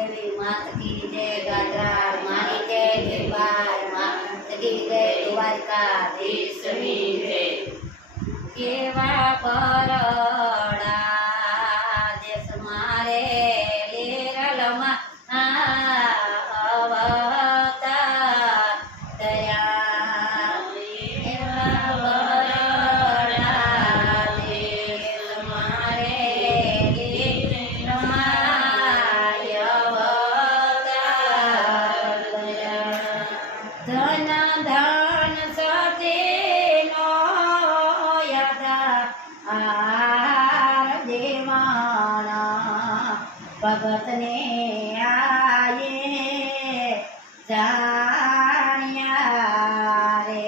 देवी मात की जय गाजरार मानी जय देवार मात की जय द्वारकाधीश ની જય કેવા પરડા દેશ મારે લીરલમાં અવતાર દયા કેવા પરડા દેશ મારે લીરલમાં અવતાર દયા ધન ધન સચેનો યાદ દેવાના ભગતને આયે જાણ્યા રે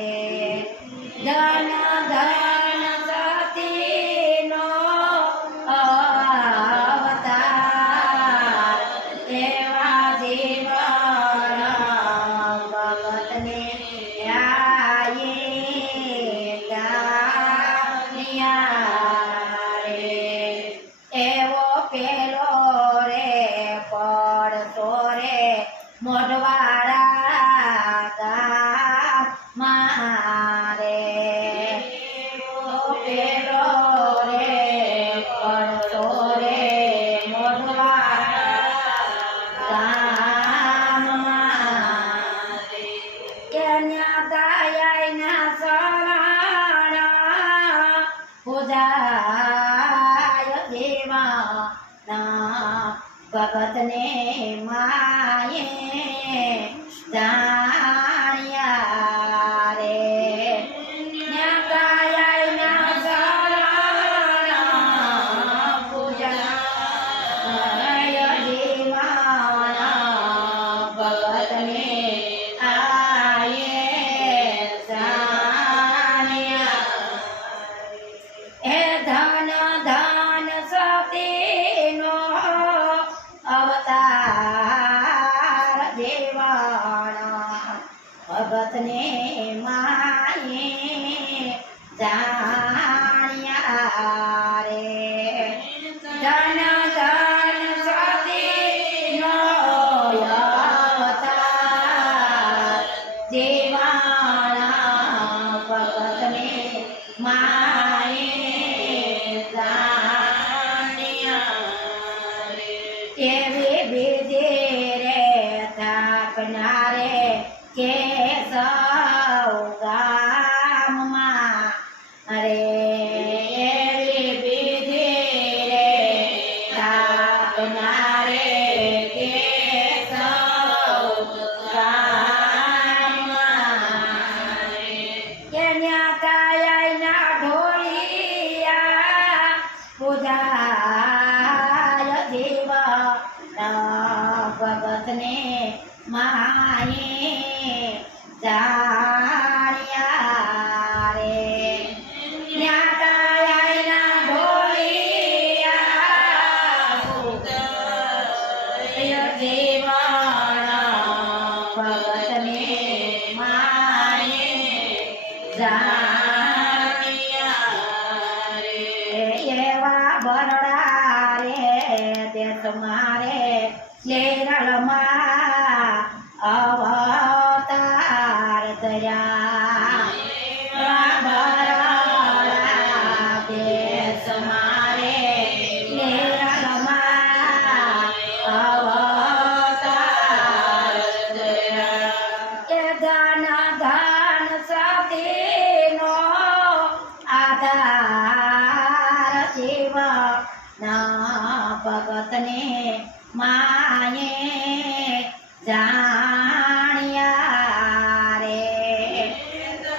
ધન ધન સતીનો અવતાર એવા જીવન ભગતને આયે જાણ્યા રે એવો પેલો રે પડતો રે મોઢવાડા ગામમાં રે એવો પેલો રે પડતો રે મોઢવાડા ગામમાં રે કન્યા દાયાના સરાણા પૂજાય દેવાના ભગતને માયે જાણ્યા રે ન્યાતાયાના સરાણા પૂજાય દેવાના ભગતને આયે જાણ્યા હે ધન ધન સતીનો અવતાર દેવાના ભગતને માયે જાણ્યા રે ધન ધન સતીનો અવતાર દેવાના ભગતને માયે જાણ્યા રે એવી વિધિ રે થાપનારે કે સૌ ગામમાં રે એવી વિધિ રે થાપનારે કે સૌ ગામમાં રે કન્યા કાયાના ઢોલિયા પૂજાય દેવાના ભગતને માયે જાણ્યા રે ન્યાતાયાના ઢોલિયા પૂજાય દેવાના ભગતને માયે જાણ્યા રે એવા બરડા રે દેશ મારે લેરલમાં અવતાર દયા બરડા દેશ મારે લેરલમાં અવતાર દયા એ ધન ધન સતીનો આધાર જીવના ભગતને માયે જાણ્યા રે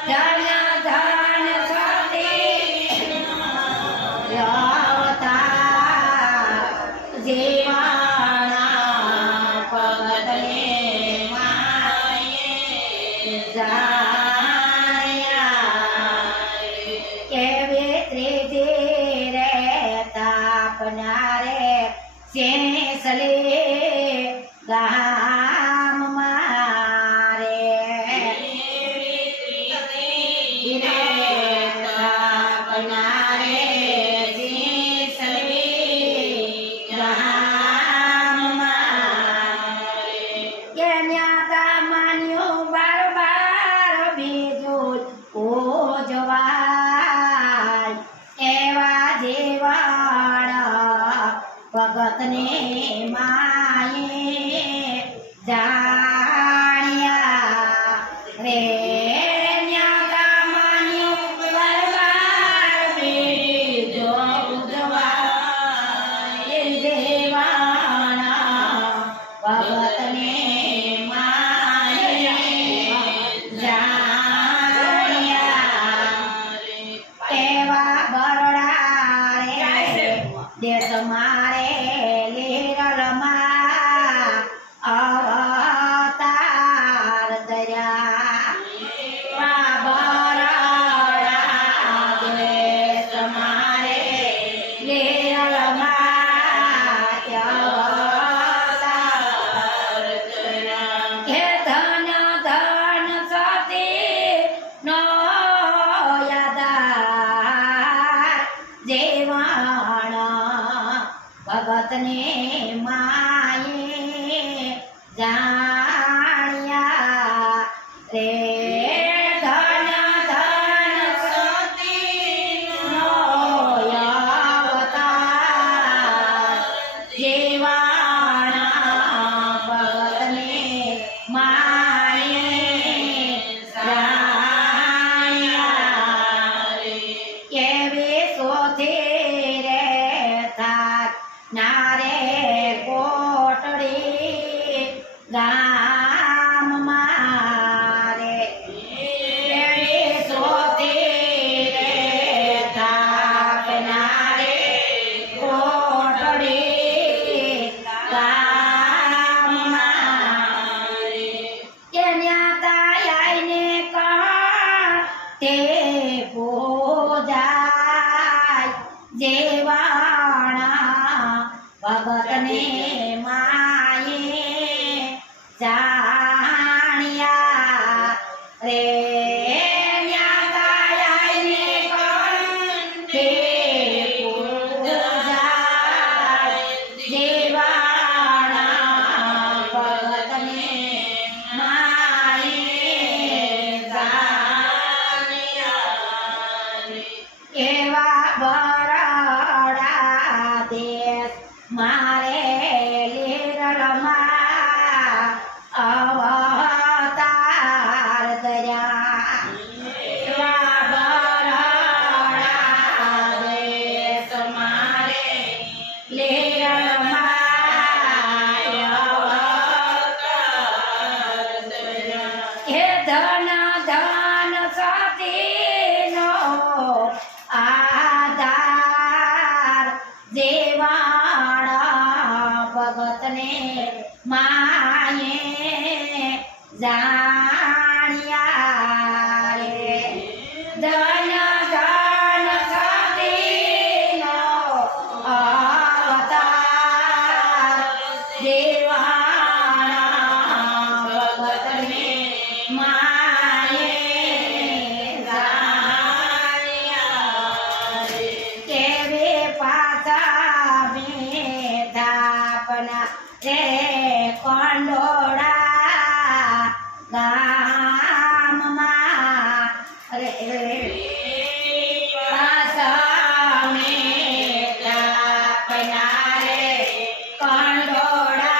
ધન ધન સતીનો અવતાર જીવના ભગતને માયે જાણ્યા રે કેવી ત્રીજી રે તાપનારે સેસલે ગામમાં રે તાપનારે સેસલે ગામમાં લીરલમાં અવતાર ધર્યા એવા બરડા દેશ મારે લીરલમાં અવતાર ધર્યા હે ધન ધન સતીનો આધાર દેવાણા ભગતને માયે જાણ્યા રે ધન ધન સતીનો અવતાર દેવાણા ભગતને માયે જાણ્યા રે કેવે પાછા મેધાપના રે કંડોળા ગામમાં રે પાછા મેધાપના રે કંડોળા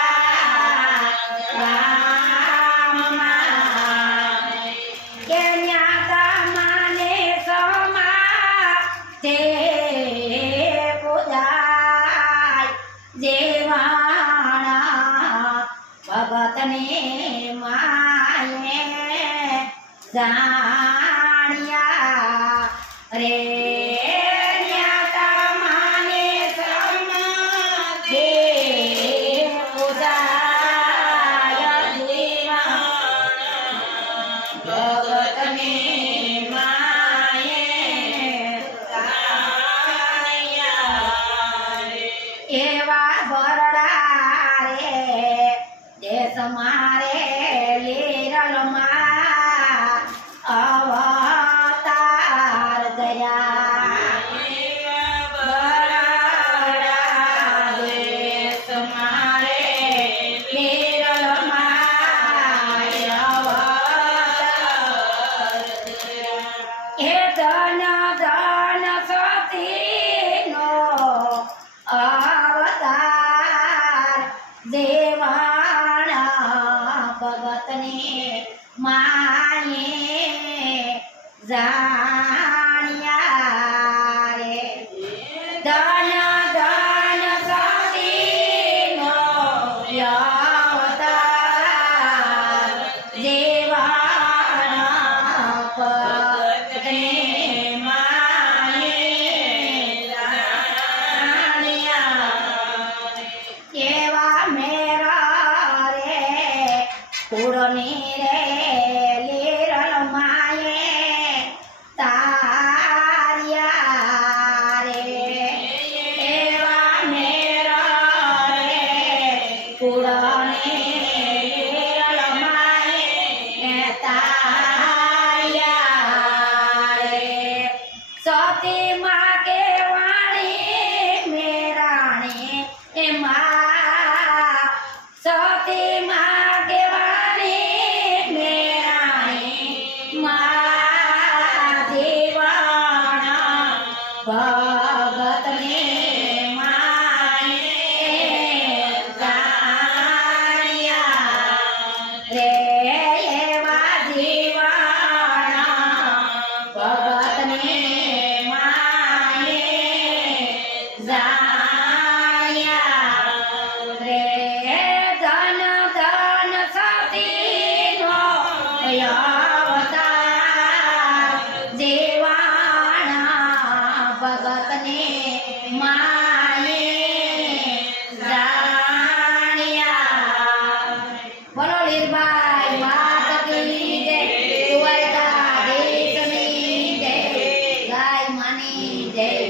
ગામમાં કે ન્યા તમને સમા તે પૂજાય દેવાણા ભગતને માયે જાણ્યા રે ન્યા તમને સમા તે પૂજાય દેવાણા ભગતને માયે જાણ્યા રે એવા બરડા રે દેશ મારે લીરલમાં અવતાર ધર્યા બરડા દેશ મારે લીરલમાં અવતાર ધર્યા હે ધન ધન સતીનો અવતાર દેવાણા ભગતને માયે જાણ્યા રે ધન ધન સતીનો અવતાર દેવાણા ભગતને માયે જાણ્યા એવા મેરા રે કુળની રે લીરલમાયે તાર્યા રે એવા મેરા રે કુળની લીરલમાયે તાર્યા રે સતી માં કે વાણી મેરાણી એમાં સતી માં કે વાણી મેરાણી માં દેવાણા ભગતને માયે જાણ્યા રે એવા દેવાણા ભગતને માયે જાણ્યા રે ધન ધન સતીનો અવતાર દેવાણા ભગતને માયે જાણ્યા બોલો લીરબાઈ